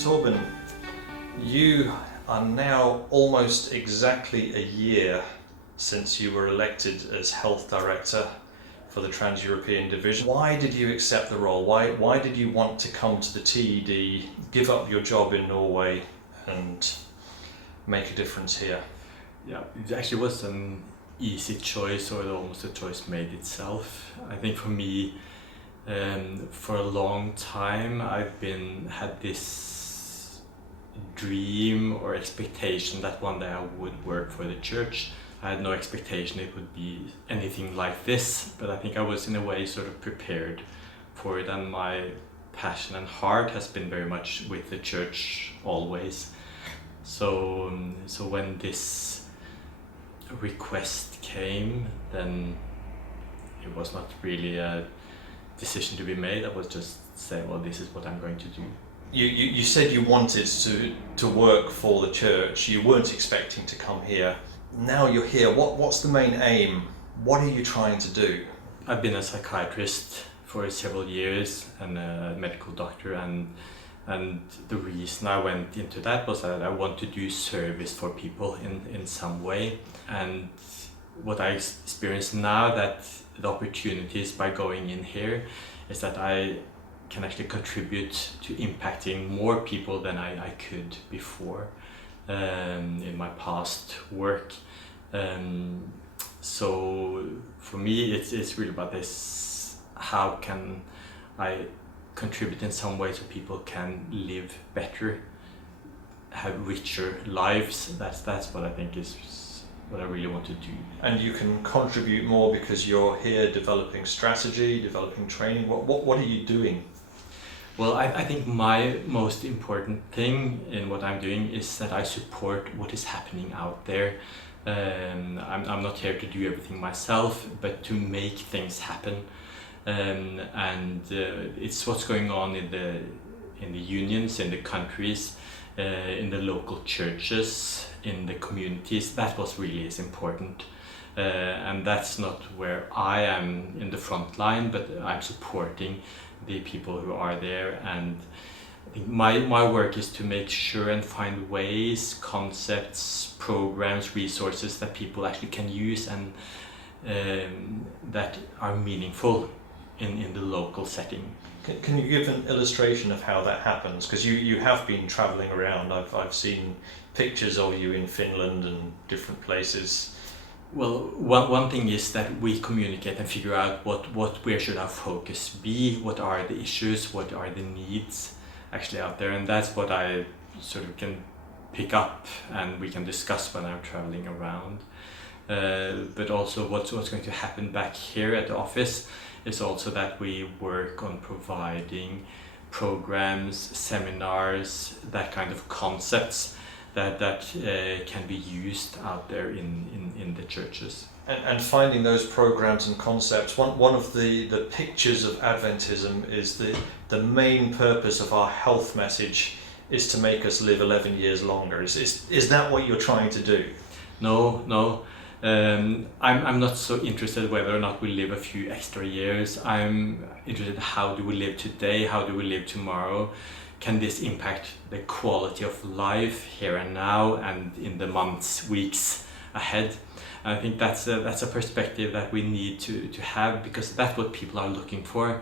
Torben, you are now almost exactly a year since you were elected as Health Director for the Trans-European Division. Why did you accept the role? Why did you want to come to the TED, give up your job in Norway and make a difference here? Yeah, it actually was an easy choice, or almost a choice made itself. I think for me, for a long time I've had this dream or expectation that one day I would work for the church. I had no expectation it would be anything like this, but I think I was in a way sort of prepared for it, and my passion and heart has been very much with the church always. So when this request came, then it was not really a decision to be made. I was just saying, well, this is what I'm going to do. You said you wanted to work for the church. You weren't expecting to come here. Now you're here. What's the main aim? What are you trying to do? I've been a psychiatrist for several years and a medical doctor, and the reason I went into that was that I want to do service for people in some way. And what I experience now, that the opportunities by going in here, is that I can actually contribute to impacting more people than I could before in my past work. So for me it's really about this: how can I contribute in some way so people can live better, have richer lives? That's what I think is what I really want to do. And you can contribute more because you're here developing strategy, developing training. What are you doing? Well, I think my most important thing in what I'm doing is that I support what is happening out there. I'm not here to do everything myself, but to make things happen. It's what's going on in the unions, in the countries, in the local churches, in the communities. That was really is important. And that's not where I am in the front line, but I'm supporting the people who are there. And I think my work is to make sure and find ways, concepts, programs, resources that people actually can use and that are meaningful in the local setting. Can you give an illustration of how that happens? Because you have been travelling around. I've seen pictures of you in Finland and different places. Well, one thing is that we communicate and figure out where should our focus be, what are the issues, what are the needs actually out there, and that's what I sort of can pick up and we can discuss when I'm traveling around. But also what's going to happen back here at the office is also that we work on providing programs, seminars, that kind of concepts that can be used out there in the churches. And finding those programs and concepts, one of the pictures of Adventism is the main purpose of our health message is to make us live 11 years longer. Is that what you're trying to do? No. I'm not so interested whether or not we live a few extra years. I'm interested in how do we live today, how do we live tomorrow. Can this impact the quality of life here and now and in the months, weeks ahead? And I think that's a perspective that we need to have, because that's what people are looking for.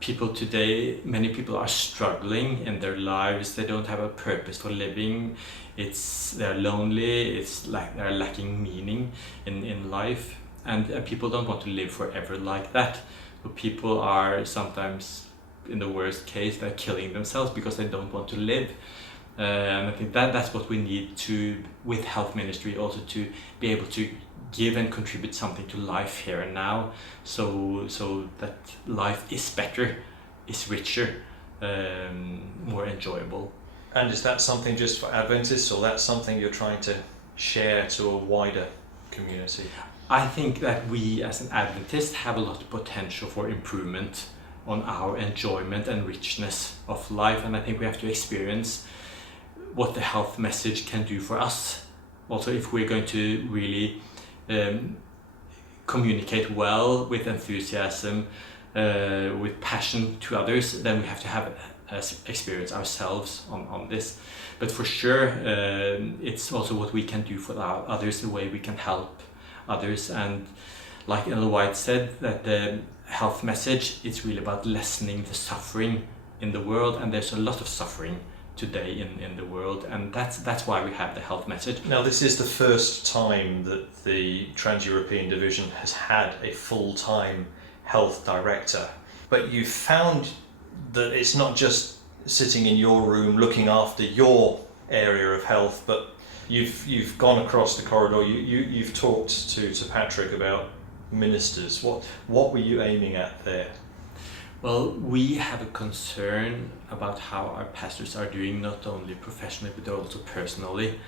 People today, many people are struggling in their lives. They don't have a purpose for living. They're lonely. It's like they're lacking meaning in life, and people don't want to live forever like that. So people are sometimes, in the worst case, they're killing themselves because they don't want to live. And I think that's what we need to, with Health Ministry, also to be able to give and contribute something to life here and now, so that life is better, is richer, more enjoyable. And is that something just for Adventists, or that's something you're trying to share to a wider community? I think that we as an Adventist have a lot of potential for improvement on our enjoyment and richness of life, and I think we have to experience what the health message can do for us. Also, if we're going to really communicate well, with enthusiasm, with passion to others, then we have to have experience ourselves on this. But for sure, it's also what we can do for others, the way we can help others. And like Ellen White said, that the health message is really about lessening the suffering in the world, and there's a lot of suffering today in the world, and that's why we have the health message. Now, this is the first time that the Trans-European Division has had a full-time health director, but you found that it's not just sitting in your room looking after your area of health, but you've gone across the corridor, you've talked to Patrick about ministers. What were you aiming at there? Well, we have a concern about how our pastors are doing, not only professionally but also personally.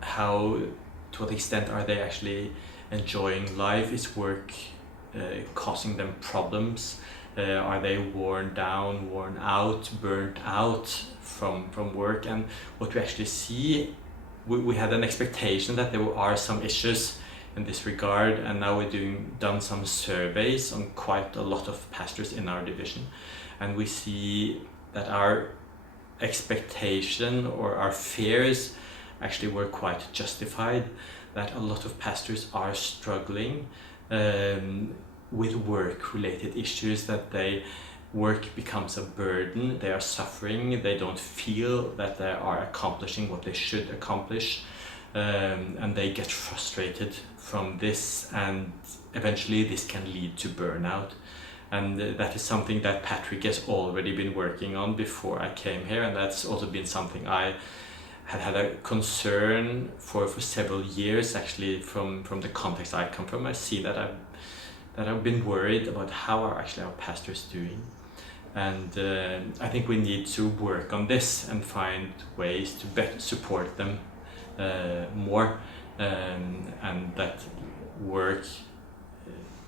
How, to what extent are they actually enjoying life? Is work causing them problems? Are they worn down, worn out, burnt out from work? And what we actually see, we had an expectation that there are some issues in this regard, and now we've done some surveys on quite a lot of pastors in our division, and we see that our expectation or our fears actually were quite justified, that a lot of pastors are struggling with work-related issues, that work becomes a burden, they are suffering, they don't feel that they are accomplishing what they should accomplish, and they get frustrated from this, and eventually this can lead to burnout. And that is something that Patrick has already been working on before I came here, and that's also been something I had a concern for several years, actually, from the context I come from. I see that I've been worried about how are actually our pastors doing, and I think we need to work on this and find ways to better support them more, and that work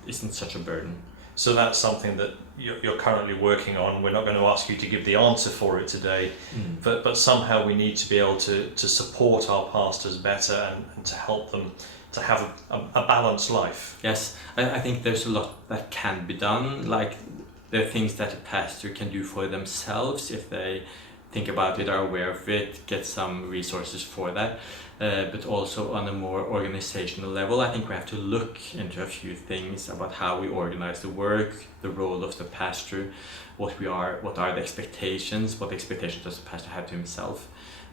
isn't such a burden. So that's something that you're currently working on. We're not going to ask you to give the answer for it today, but somehow we need to be able to support our pastors better and to help them to have a balanced life. Yes, I think there's a lot that can be done. Like, there are things that a pastor can do for themselves if they think about it, are aware of it, get some resources for that. But also on a more organizational level, I think we have to look into a few things about how we organize the work, the role of the pastor, what are the expectations, what expectations does the pastor have to himself,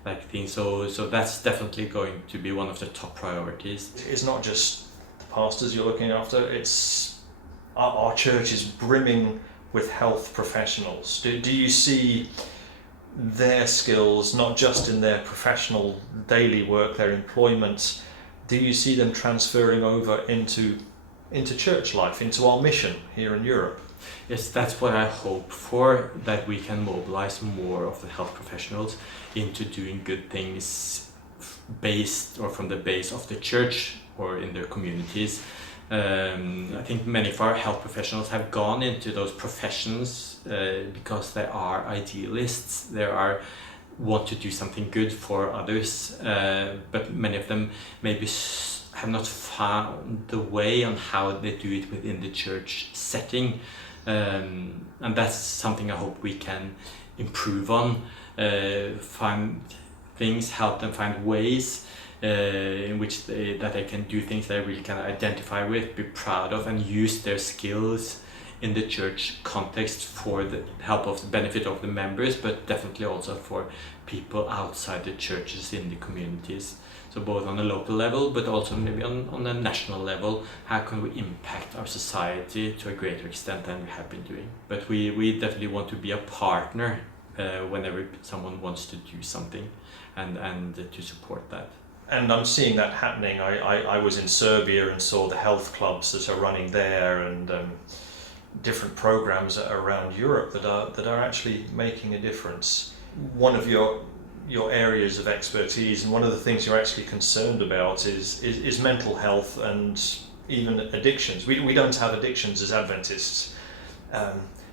like things. So that's definitely going to be one of the top priorities. It's not just the pastors you're looking after, it's our church is brimming with health professionals. Do you see their skills, not just in their professional daily work, their employment, do you see them transferring over into church life, into our mission here in Europe? Yes, that's what I hope for, that we can mobilize more of the health professionals into doing good things based or from the base of the church or in their communities. I think many of our health professionals have gone into those professions because they are idealists, want to do something good for others, but many of them maybe have not found the way on how they do it within the church setting, and that's something I hope we can improve on, find things, help them find ways in which that they can do things they really can identify with, be proud of, and use their skills in the church context for the help of the benefit of the members, but definitely also for people outside the churches in the communities. So both on a local level, but also maybe on a national level, how can we impact our society to a greater extent than we have been doing? But we definitely want to be a partner whenever someone wants to do something, and to support that. And I'm seeing that happening. I was in Serbia and saw the health clubs that are running there, and different programs around Europe that are actually making a difference. One of your areas of expertise, and one of the things you're actually concerned about is mental health and even addictions. We don't have addictions as Adventists,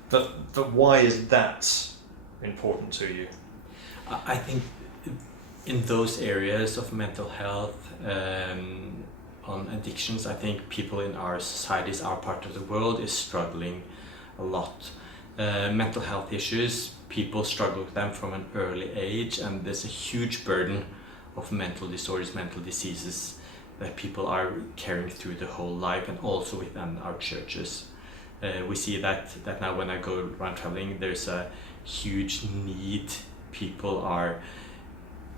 but why is that important to you? I think in those areas of mental health, on addictions, I think people in our societies, our part of the world, is struggling a lot. mental health issues, people struggle with them from an early age, and there's a huge burden of mental disorders, mental diseases that people are carrying through the whole life, and also within our churches. We see that now when I go around traveling, there's a huge need. People are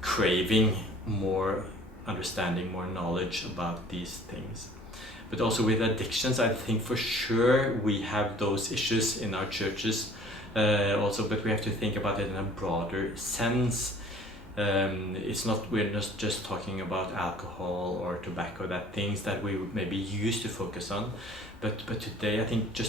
craving more understanding, more knowledge about these things. But also with addictions, I think for sure we have those issues in our churches also, but we have to think about it in a broader sense. We're not just talking about alcohol or tobacco, that things that we maybe used to focus on, but today I think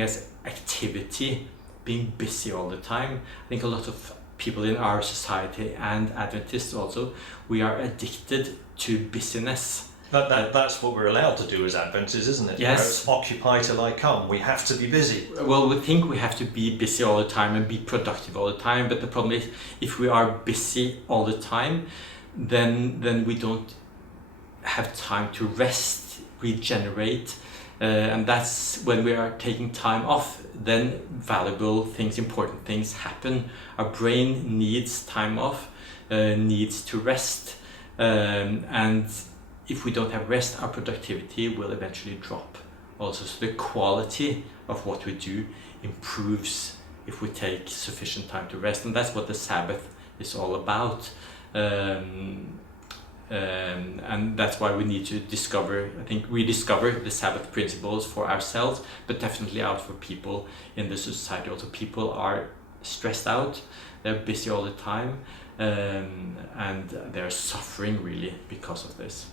as activity, being busy all the time, I think a lot of people in our society, and Adventists also, we are addicted to busyness. That's what we're allowed to do as Adventists, isn't it? Yes. Occupy till I come. We have to be busy. Well, we think we have to be busy all the time and be productive all the time, but the problem is if we are busy all the time, then we don't have time to rest, regenerate, and that's when we are taking time off, then valuable things, important things happen. Our brain needs time off, needs to rest, and if we don't have rest, our productivity will eventually drop also. So the quality of what we do improves if we take sufficient time to rest, and that's what the Sabbath is all about. And that's why we need to rediscover the Sabbath principles for ourselves, but definitely out for people in the society also. People are stressed out, they're busy all the time, and they're suffering really because of this.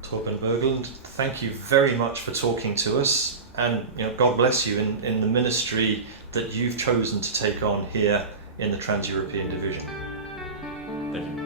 Torben Bergland, thank you very much for talking to us, and God bless you in the ministry that you've chosen to take on here in the Trans-European Division. Thank you.